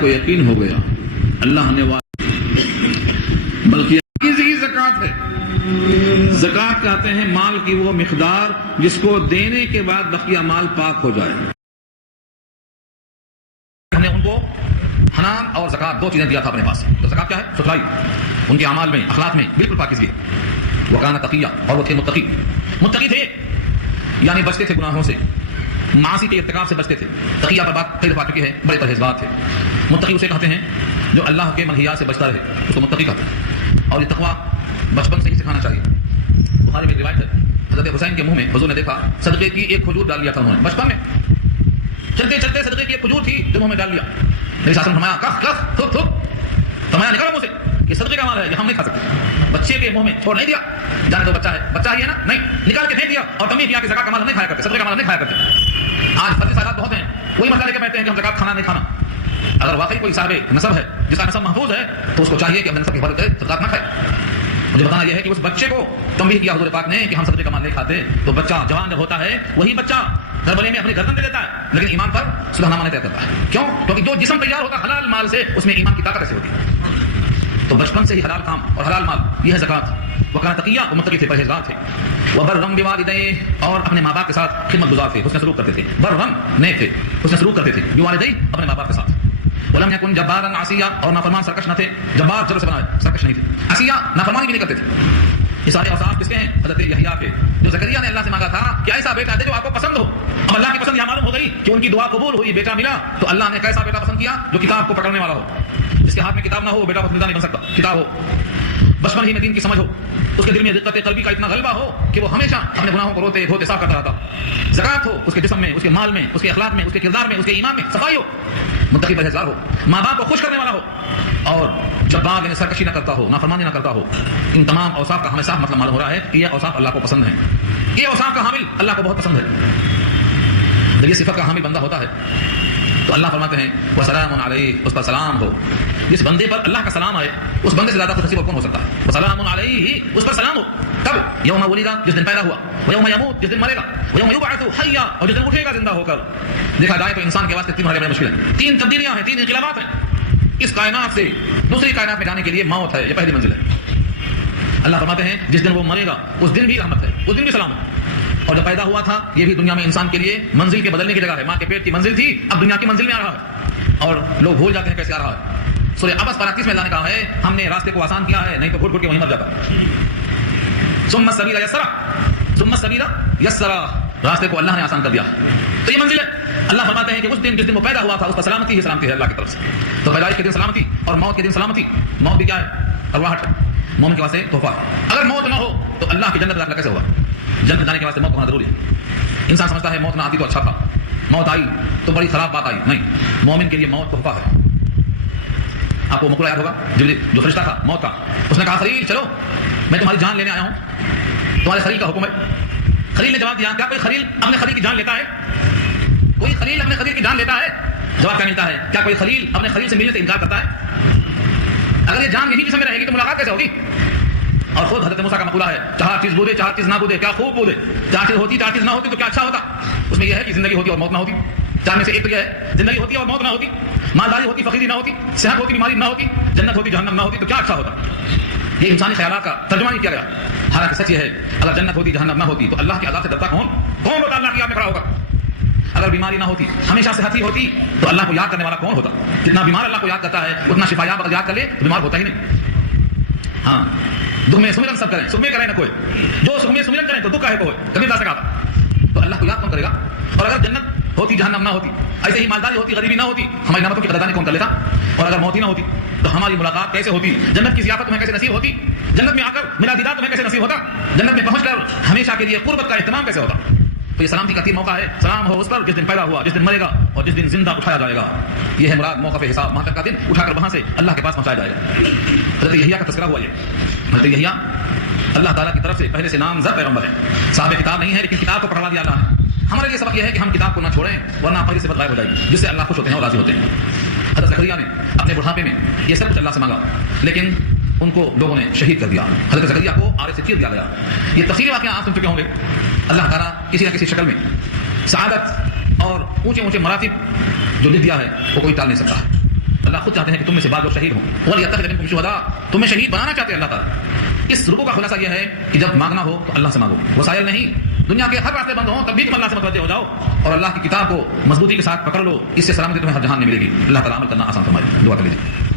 کو یقین ہو گیا اللہ نے بلکہ یہی زکوٰۃ ہے. زکوٰۃ کہتے ہیں مال کی وہ مقدار جس کو دینے کے بعد بقیہ مال پاک ہو جائے. ہم نے ان کو حنان اور زکوٰۃ دو چیزیں دیا تھا اپنے پاس. تو زکوٰۃ کیا ہے؟ ستھرائی. ان کے اعمال میں اخلاق میں بالکل پاکیزگی ہے. وکان تقیہ اور وہ تھے متقی تھے یعنی بچتے تھے گناہوں سے, معاصی کے ارتکاب سے بچتے تھے. تقیہ پر بات کئی دفعہ چکی ہے, بڑے پرہیزگار تھے. متقی اسے کہتے ہیں جو اللہ کے منہیات سے بچتا رہے, اس کو متقی کہتے ہیں. اور یہ تقویٰ بچپن سے ہی سکھانا چاہیے. بخاری میں ایک روایت ہے, حضرت حسین کے منہ میں حضور نے دیکھا صدقے کی ایک کھجور ڈال لیا تھا انہوں نے بچپن میں. چلتے چلتے صدقے کی ایک کھجور تھی جو منہ میں ڈال لیا. میرے شاسن فرمایا کف کف تھوک تھوک, فرمایا نکالو منہ سے, یہ صدقے کا مال ہے, یہ ہم نہیں کھا سکتے. بچے کے منہ میں چھوڑ نہیں دیا, جانے دو بچہ ہے, بچہ ہی ہے نا, نہیں نکال کے پھینک دیا اور تمیز کیا کہ زکات کا مال ہم نہیں کھایا کرتے, صدقے کا مال ہم نہیں کھایا کرتے. آج فرضی سالات بہت ہیں, وہی مسئلہ لے کے بیٹھتے ہیں کہ ہم زکات کھانا نہیں کھانا. اگر واقعی کوئی صاحب نسب ہے جس کا نسب محفوظ ہے تو اس کو چاہیے کہ اپنے نسب کی حفاظت کرے, زکات نہ کھائے. مجھے بتانا یہ ہے کہ اس بچے کو تنبیہ کیا حضور پاک نے کہ ہم صدقے کا مال نہیں کھاتے, تو بچہ جوان جب ہوتا ہے وہی بچہ دربلے میں اپنی گردن دے دیتا ہے لیکن ایمان پر صلح نامہ نہیں طے کرتا ہے. کیوں؟ کیونکہ جو جسم تیار ہوتا ہے حلال مال سے, اس میں ایمان کی طاقت ایسے ہوتی ہے. تو بچپن سے ہی حلال کام اور حلال مال, یہ ہے زکات. وکان تقیہ, وہ متقی تھے, پرہیزگار تھے. وبرم بوالدیہ, اور اپنے ماں باپ کے ساتھ خدمت گزار تھے, حسن سلوک کرتے تھے. برم نیک تھے, حسن سلوک کرتے تھے بوالدیہ, اپنے ماں باپ کے ساتھ. ولم یکن جبارا عصیا, اور نافرمان سرکش نہ تھے. جبار جبر سے بنا ہے, سرکش نہیں تھے. عصیا, نافرمانی بھی نہیں کرتے تھے. یہ سارے اوصاف کس کے ہیں؟ حضرت یحییٰ کے, جو زکریا نے اللہ سے مانگا تھا کہ ایسا بیٹا دے جو آپ کو پسند ہو. اب اللہ کی پسند یہ معلوم ہو گئی کہ ان کی دعا قبول ہوئی, بیٹا ملا. تو اللہ نے کیسا بیٹا پسند کیا؟ جو کتاب کو پکڑنے والا ہو. جس کے ہاتھ میں کتاب نہ ہو وہ بیٹا پسندیدہ نہیں بن سکتا. کتاب ہو, بچپن ہی میں دین کی سمجھ ہو, اس کے دل میں رقت قلبی کا اتنا غلبہ ہو کہ وہ ہمیشہ اپنے گناہوں کو روتے دھوتے صاف کرتا رہتا. زکات ہو, اس کے جسم میں, اس کے مال میں, اس کے اخلاق میں, اس کے کردار میں, اس کے ایمان میں صفائی ہو. متقی پرہیزگار ہو, ماں باپ کو خوش کرنے والا ہو, اور جب باغ یعنی سرکشی نہ کرتا ہو, نافرمانی نہ کرتا ہو. ان تمام اوصاف کا ہمیں صاف مطلب معلوم ہو رہا ہے کہ یہ اوصاف اللہ کو پسند ہیں. یہ اوصاف کا حامل اللہ کو بہت پسند ہے. جب یہ صفت کا حامل بندہ ہوتا ہے تو اللہ فرماتے ہیں وسلام علیہ, اس پر سلام ہو. جس بندے پر اللہ کا سلام آئے اس بندے سے زیادہ خوش نصیب کون ہو سکتا ہے؟ وسلام علیہ, اس پر سلام ہو. کب؟ یوم ولد, جس دن پیدا ہوا. ویوم یموت, جس دن مرے گا. ویوم یبعث حیا, اور جس دن اٹھے گا زندہ ہو کر. دیکھا جائے تو انسان کے واسطے تین مرحلے بڑے مشکل ہیں, تین تبدیلیاں ہیں, تین انقلابات ہیں. اس کائنات سے دوسری کائنات میں جانے کے لیے موت ہے, یہ پہلی منزل ہے. اللہ فرماتے ہیں جس دن وہ مرے گا اس دن بھی رحمت ہے, اس دن بھی سلام ہے. اور جب پیدا ہوا تھا یہ بھی دنیا میں انسان کے لیے منزل کے بدلنے کی جگہ ہے. ماں کے پیٹ کی منزل تھی, اب دنیا کی منزل میں آ رہا ہے, اور لوگ بھول جاتے ہیں کیسے آ رہا ہے. سورہ عبس 35 میں اللہ نے کہا ہے ہم نے راستے کو آسان کیا ہے, نہیں تو گھٹ گھٹ کے وہیں مر جاتا. ثم السبیل یسرا, ثم السبیل یسرا, راستے کو اللہ نے آسان کر دیا. تو یہ منزل ہے. اللہ فرماتے ہیں کہ اس دن جس دن وہ پیدا ہوا تھا اس پر سلامتی ہی سلامتی ہے اللہ کی طرف سے. تو پیدائش کے دن سلامتی اور موت کے دن سلامتی. موت بھی کیا ہے؟ ارواحٹ, مومن کے واسطے تحفہ. اگر موت نہ ہو تو اللہ کی جنت داخلہ کیسے ہوگا؟ جنت جانے کے واسطے موت ہونا ضروری ہے. انسان سمجھتا ہے موت نہ آتی تو اچھا تھا, موت آئی تو بڑی خراب بات آئی. نہیں, مومن کے لیے موت تحفہ ہے. آپ کو مقولہ یاد ہوگا جو فرشتہ تھا موت کا, اس نے کہا خلیل چلو میں تمہاری جان لینے آیا ہوں, تمہارے خلیل کا حکم ہے. خلیل نے جواب دیا کیا کوئی خلیل اپنے خلیل کی جان لیتا ہے؟ کوئی خلیل اپنے خلیل کی جان لیتا ہے؟ جواب کیا ملتا ہے؟ کیا کوئی خلیل اپنے خلیل سے ملنے سے انکار کرتا ہے؟ اگر یہ جان یہی جسم میں رہے گی تو ملاقات کیسے ہوگی؟ اور خود حضرت موسیٰ کا مقولہ ہے چار چیز بودے چار چیز نہ بودے, کیا خوب بودے. چار چیز ہوتی چار چیز نہ ہوتی تو کیا اچھا ہوتا. اس میں یہ ہے کہ زندگی ہوتی اور موت نہ ہوتی. چار میں سے ایک تو یہ ہے زندگی ہوتی اور موت نہ ہوتی, مالداری ہوتی فقیری نہ ہوتی, صحت ہوتی بیماری نہ ہوتی, جنت ہوتی جہنم نہ ہوتی, تو کیا اچھا ہوتا. یہ انسانی خیالات کا ترجمہ نہیں کیا گیا. حالانکہ سچ یہ ہے اگر جنت ہوتی جہنم نہ ہوتی تو اللہ کے عذاب سے ڈرتا کون ہوتا؟ اللہ کی یاد میں کھڑا ہوگا. اگر بیماری نہ ہوتی, ہمیشہ صحت ہی ہوتی, تو اللہ کو یاد کرنے والا کون ہوتا؟ جتنا بیمار اللہ کو یاد کرتا ہے اتنا شفا یاب اگر یاد کر لے تو بیمار ہوتا ہی نہیں. ہاں, دکھ میں سمرن سب کریں, سکھ میں کریں نہ کوئی, جو سکھ میں سمرن کریں تو دکھ کا ہے کوئی, کبھی بتا سکا تو اللہ کو یاد کون کرے گا؟ اور اگر جنت ہوتی جہنم نہ ہوتی, ایسے ہی مالداری ہوتی غریبی نہ ہوتی, ہماری نعمتوں کی قدردانی کون کر لیتا؟ اور اگر موت ہی نہ ہوتی تو ہماری ملاقات کیسے ہوتی؟ جنت کی ضیافت تمہیں کیسے نصیب ہوتی؟ جنت میں آ کر ملا دیدار تمہیں کیسے نصیب ہوتا؟ جنت میں پہنچ کر ہمیشہ کے لیے قربت کا اہتمام کیسے ہوتا؟ تو یہ سلامتی کا تین موقع ہے. سلام ہو اس پر جس دن پیدا ہوا, جس دن مرے گا, اور جس دن زندہ اٹھایا جائے گا. یہ ہے مراد موقف حساب, محشر کا دن, اٹھا کر وہاں سے اللہ کے پاس پہنچایا جائے گا. حضرت یحییٰ کا تذکرہ ہوا. یہ حضرت یحییٰ اللہ تعالیٰ کی طرف سے پہلے سے نامزد پیغمبر ہے. صاحب کتاب نہیں ہے لیکن کتاب کو پڑھوا دیا اللہ نے. ہمارے لیے سبق یہ ہے کہ ہم کتاب کو نہ چھوڑیں ورنہ پہلی صفت غائب ہو جائے گی جس سے اللہ خوش ہوتے ہیں اور راضی ہوتے ہیں. حضرت زکریا نے اپنے بڑھاپے میں یہ سب کچھ اللہ سے مانگا لیکن ان کو لوگوں نے شہید کر دیا. حضرت زکریا کو آرے سے چیر دیا گیا. یہ تفصیلی واقعہ آپ سن چکے ہوں گے. اللہ تعالیٰ کسی نہ کسی شکل میں سعادت اور اونچے اونچے مراتب جو لکھ دیا ہے وہ کوئی ٹال نہیں سکتا. اللہ خود چاہتے ہیں کہ تم میں سے بعض لوگ شہید ہوں، وَلْيَتَّخِذَ مِنكُمْ شُهَدَاءَ، تمہیں شہید بنانا چاہتے ہیں اللہ تعالیٰ۔ اس رکوع کا خلاصہ یہ ہے کہ جب مانگنا ہو تو اللہ سے مانگو، وسائل نہیں، دنیا کے ہر راستے بند ہوں تب بھی تم اللہ سے متوجہ ہو جاؤ اور اللہ کی کتاب کو مضبوطی کے ساتھ پکڑ لو، اس سے سلامتی تمہیں ہر جہان میں ملے گی۔ اللہ تعالیٰ عمل کرنا آسان فرمائے۔ دعا کر لیجیے۔